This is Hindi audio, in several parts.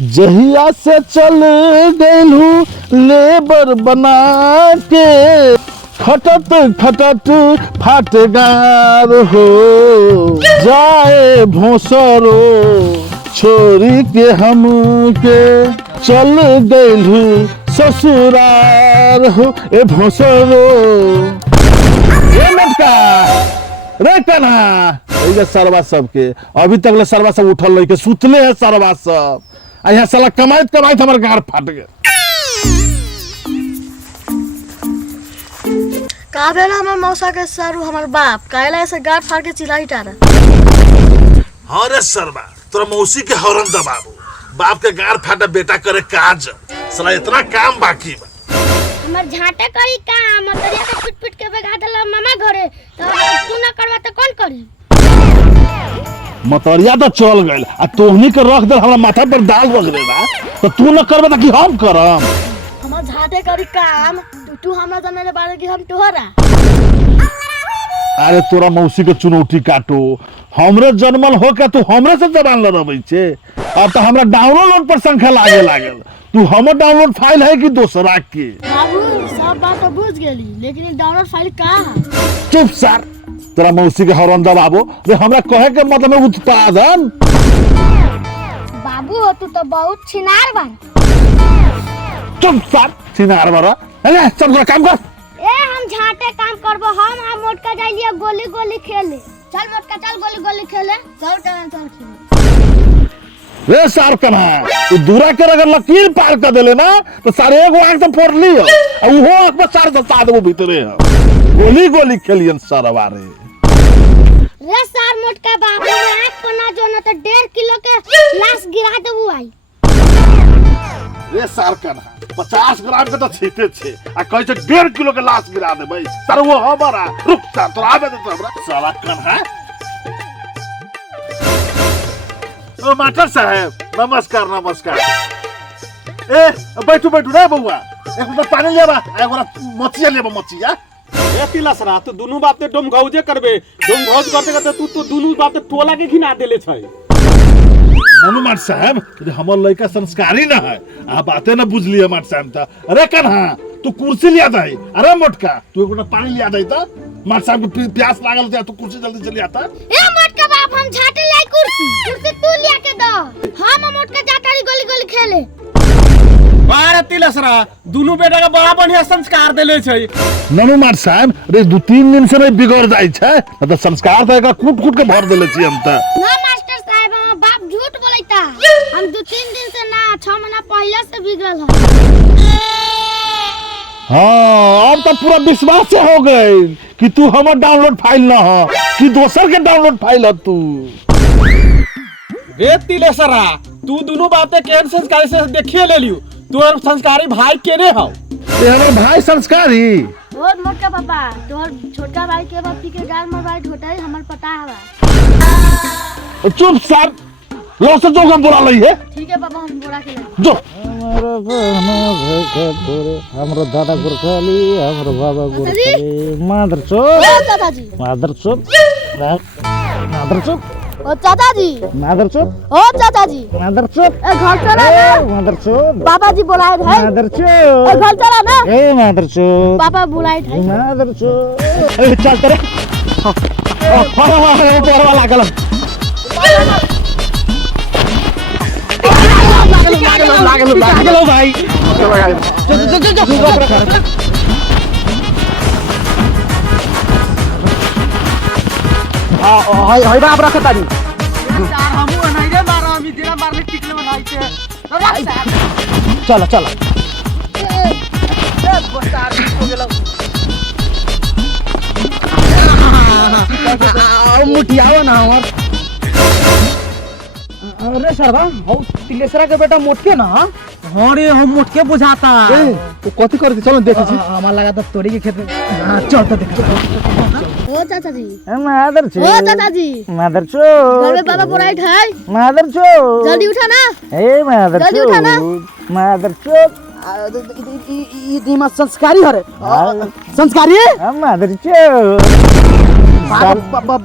जहिया से चल गइलू लेबर बना के खटत खटत फाटगार हो जाए भोसरो छोरी के हम के चल गइलू ससुरार हो ए भोसरो ए मटका रे कन्हा सरवा सबके अभी तक ले सरवा सब उठल रही के सुतले है सरवा सब आ यहाँ साला कमाइत कमाइत हमारे गाड़ फाट गए का भेल हमर मौसा के सारू हमर बाप काहेला ऐसे गाड़ फाड़ के चिल्लाई टारा। हाँ रे सरवा तोरा मौसी के हॉर्न दबाबू बाप के गाड़ फाटा बेटा करे काज साला इतना काम बाकी बा हमर झाटे करी काम मतरिया के पिट के भगा देला मामा घरे तो तू ना करवा त कौन करी मतरिया तो चल गइल आ तोहनी के रख दे हमरा माथा पर दाग रख दे बा तो तू न करबे त की हम करम हमर झाटे करी काम तू हमरा जाने ले बारे की हम तोहरा। अरे तोरा मौसी के चुनौती काटो हमरे जन्मल हो के तू हमरे से जबान लड़बै छे अब तो हमरा डाउनलोड पर संख्या लागे लागल तू हमर डाउनलोड फाइल है कि दूसरा के बाबू सब बात तो बुझ गेली लेकिन डाउनलोड फाइल कहां है। चुप सर तेरा मौसी के हॉर्न दबाबो रे हमरा कहे के मतलब उत्पादन बाबू हो तू तो बहुत छिनार बन। चुप सर छिनार बरा अरे चल काम कर ए हम झाटे काम करबो हम मोटका जाई लिया गोली गोली खेले चल मोटका चल गोली गोली खेले चल खेले रे सार कना तू दूरा के अगर लकीर पार कर देले ना तो सारे एगो आंख से फोड़ लियो आ उहो आंख में सार से साथ वो भीतरे गोली गोली खेलियन सरवा रे सार मोटका बाबू आंख पर ना जो ना तो 1.5 किलो के लाश गिरा देबू आई रे सार कना 50 ग्राम के तो छीते छे आ कहि छे 1.5 किलो के लाश गिरा देबै सर वो हमारा रुक सर तोरा आबे दे हमरा साला कना ओ मास्टर साहब नमस्कार नमस्कार ए बैठू बैठू रे बउआ एक तो पानी लेबा एगोरा मछिया लेबा मछिया ए तिलसरा तो दुनु बात ते डोम गौजे करबे डोम गौज करते करते तू तो दुनु बात टोला के घिना देले छै ननु मास्टर साहब हमर लड़का संस्कारी ना है आ बातें ना बुझलिए मास्टर साहब त अरे कन्हा तू कुर्सी लिया दे अरे मोटका तू एगोरा पानी लिया दे त मास्टर साहब के प्यास लागल जा तू कुर्सी जल्दी चली आता ए मोटका बाप हम झाटे लाई कुर्सी तू लिया के दो हम मोटका जाटारी गोली गोली खेले बारे तिलसरा दुनु बेटा का बड़ा बढ़िया संस्कार देले छै ननु मास्टर साहब रे 2-3 दिन से नहीं बिगड़ जाई छै त संस्कार त एका कूट कूट के भर देले छी हम त ना मास्टर साहब हम बाप झूठ बोलैता हम 2-3 दिन से ना 6 महीना पहले से बिगड़ल है। हां अब तो पूरा विश्वास से हो गए कि तू हमर डाउनलोड फाइल ना हो कि दोसर के डाउनलोड फाइल ह तू रे तिलसरा तू दुनु बातें केहन संस्कारी से देखिए ले लियो तोर संस्कारी भाई केने हौ तेरा भाई संस्कारी और मोटका पापा तोर छोटका भाई के बापी के गाल में भाई ढोटाई हमर पता हवा चुप सर लो से जो हम बुला लई है ठीक है पापा हम बोरा के जो हमरो दादा गुरखाली हमरो बाबा गुरखाली मादरचोद मादरचोद ओ चाचा जी मादरचोद ओ चाचा जी मादरचोद ए घर चला ना मादरचोद बाबा जी बुलाए है मादरचोद ए घर चला ना ए मादरचोद पापा बुलाए है मादरचोद ए चल तेरे वाला लागल लागल भाई हाय बाप रख तारी यार हमहु नहीं रे मारा हम दिना मारने टिकले बनाई छे चलो चलो मुठियावा ना हमर अरे सरवा हो तिलेसरा के बेटा मोटके ना हां रे हम मोटके बुझाता तू कथि करती चल देख छी हमार लगा तो तोरी के खेत में हां चल तो देख ओ चाचा जी मादरचोद ओ चाचा जी मादरचोद घर में बाबा बुलाए है मादरचोद जल्दी उठा ना ए मादरचोद जल्दी उठा ना मादरचोद ई दिमा संस्कारी हरे संस्कारी मादर चोद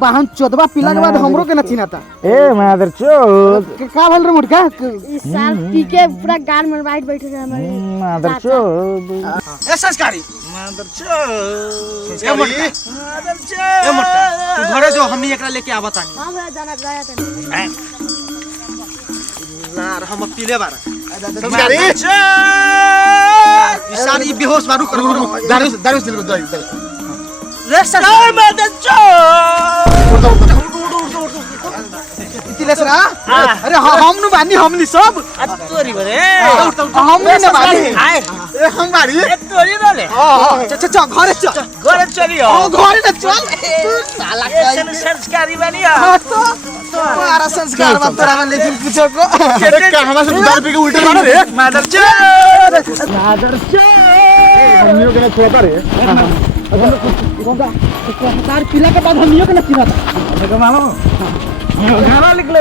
बहन चोदवा पिला के बाद हमरो के न चिनाता ए मादर चोद का भल रे मोटका इस साल पी के पूरा गार में वाइट बैठे थे हमारे मादर चोद ए संस्कारी मादर चोद ए मोटका तू घरे जो हमनी एकरा लेके आवत आनी हां भैया जाना गया था लार हम पीले बार संस्कारी ईशान ई बेहोश बारू कर दारू दिल को दारू रे संस्कारी मादर चोद तिलेसरा अरे हम नु बानी हमनी सब तोरी बरे हम न बानी ए हम बानी तोरी रोले च घरे च घरे चली हो घरे न चल साला ऐसे संस्कारी बनिया तो तुम्हारा संस्कार मत तोरा में लेकिन पूछो को कहवा से दारू पी के उल्टे मारे रे मादर चोद मादर चोद हमनियो के छोटा रे तार पिला के बाद हमनियो के न चिनाता देखो मानो गाना निकले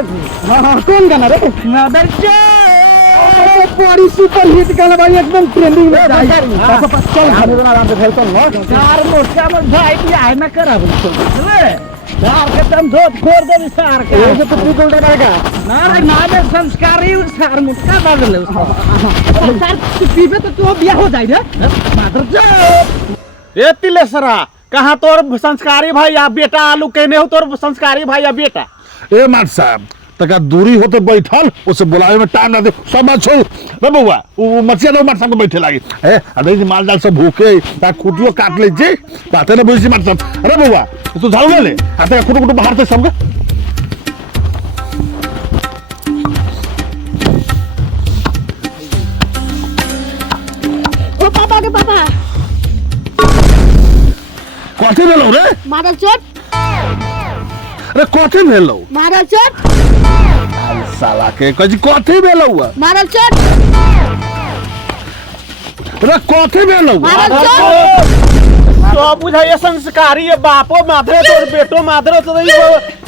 हां कौन गाना रे मादर चोद बड़ी सुपर हिट गाना भाई एकदम ट्रेंडिंग में चल आराम से खेल चल यार मोटा मत भाई की आए ना करा बोले यार के तुम धोत खोर दे सार के ये तो तू गोल्डन आएगा ना रे संस्कारी सार मुटका बदले सार तू पीबे तो तू बियाह हो जाई रे मादर चोद ए तिलेसरा कहाँ तोर संस्कारी भाई या बेटा आलू कहने हो तोर संस्कारी भाई या बेटा ए माट साहब तका दूरी होते बैठल उसे बुलावे में टाइम ना दे सब बात छोड़ रे बउआ वो मचिया दो माट साहब बैठे लागी ए अरे जी माल जाल सब भूखे ता खुटियो काट ले जे बाते ना बुझी माट साहब अरे बउआ तू झाड़ू ले ले आते खुटू खुटू बाहर से सब ओ पापा के पापा कथी भेलौ रे मादर चोट अरे कथी भेलौ मादर चोट साला के कथी भेलौ मादर चोट अरे कथी भेलौ मादर चोट तो बुझाइए संस्कारी है बापो माधरे तोर बेटो माधरे तो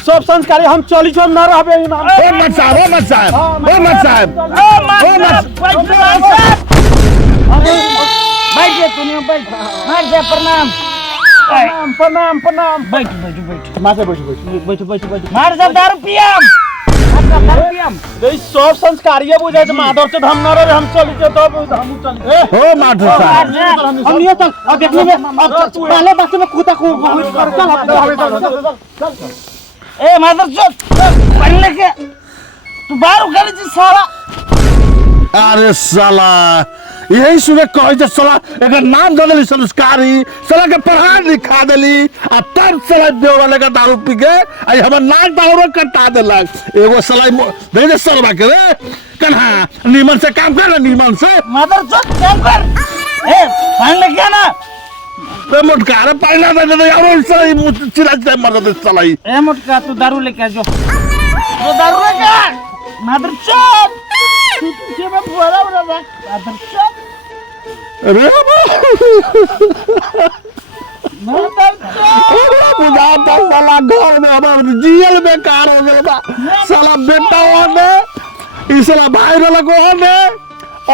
सब संस्कारी हम चली छो न रहबे इमाम ओ मत साहब ओ मत साहब बैठ जा तूने बैठ मार जा प्रणाम प्रणाम प्रणाम बैठ बैठ बैठ माथे बैठ मार जा दारू पियम रे सब संस्कारी है बुझाइ माधर से हम न रहे हम चली छो तो हम चली ओ माट साहब हम ये तो अब देखने में अब पहले बच्चे में कूदा को चल ए मादर चोद पहले के तू बाहर उखाड़ी जी साला अरे साला यही सुबह कहे जे साला एकर नाम दे देली संस्कारी साला के पढ़ा लिखा देली आ तब साला देव वाले का दारू पी के आई हमर नाक दारू कटा देलक एगो साला दे दे सरवा के रे कन्हा नीमन से काम कर नीमन से मादर चोद काम कर ए पहले क्या ना ते मोटका रे पहला दे दे यार साला चिरा चिरा मर दे साला ए मोटका तू दारू लेके आ जो दारू लेके आ मादर चोद तुझे मैं बोला मादर चोद अरे मादर बुझा साला घर में हमार जीएल बेकार हो गया बा साला बेटा वाले ई साला भाई वाला को ने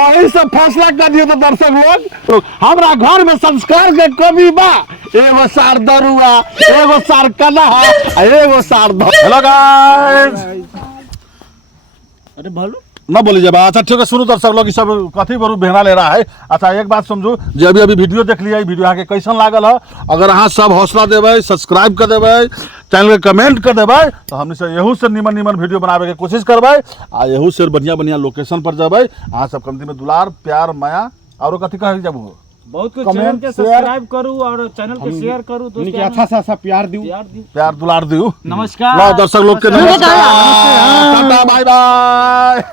और ई सब फैसला कर दियो तो दर्शक लोग तो हमरा घर में संस्कार के कमी बा एगो सार दरुआ एगो सार कला एगो सार हेलो गाइस अरे बोलो ना बोली जब अच्छा ठीक है सुनो दर्शक लोग सब कथी बरू बहना ले रहा है अच्छा एक बात समझू जे अभी वीडियो देख लिया वीडियो अहाँ के कैसन लागल है अगर अहाँ सब हौसला देवे सब्सक्राइब कर देवे चैनल के कमेंट कर देवे तो हमने से यहू से निमन वीडियो बनावे के कोशिश करबै आ यहू से बढ़िया लोकेशन पर जेबै अहाँ सब कमती में दुलार प्यार माया और कथी कहे जब बहुत कुछ कमेंट, चैनल के शेयर। सब्सक्राइब करू और चैनल के शेयर करू दोस्तों इनके अच्छा सा प्यार दियो प्यार दुलार दियो नमस्कार लो दर्शक लोग के नमस्कार टाटा बाय बाय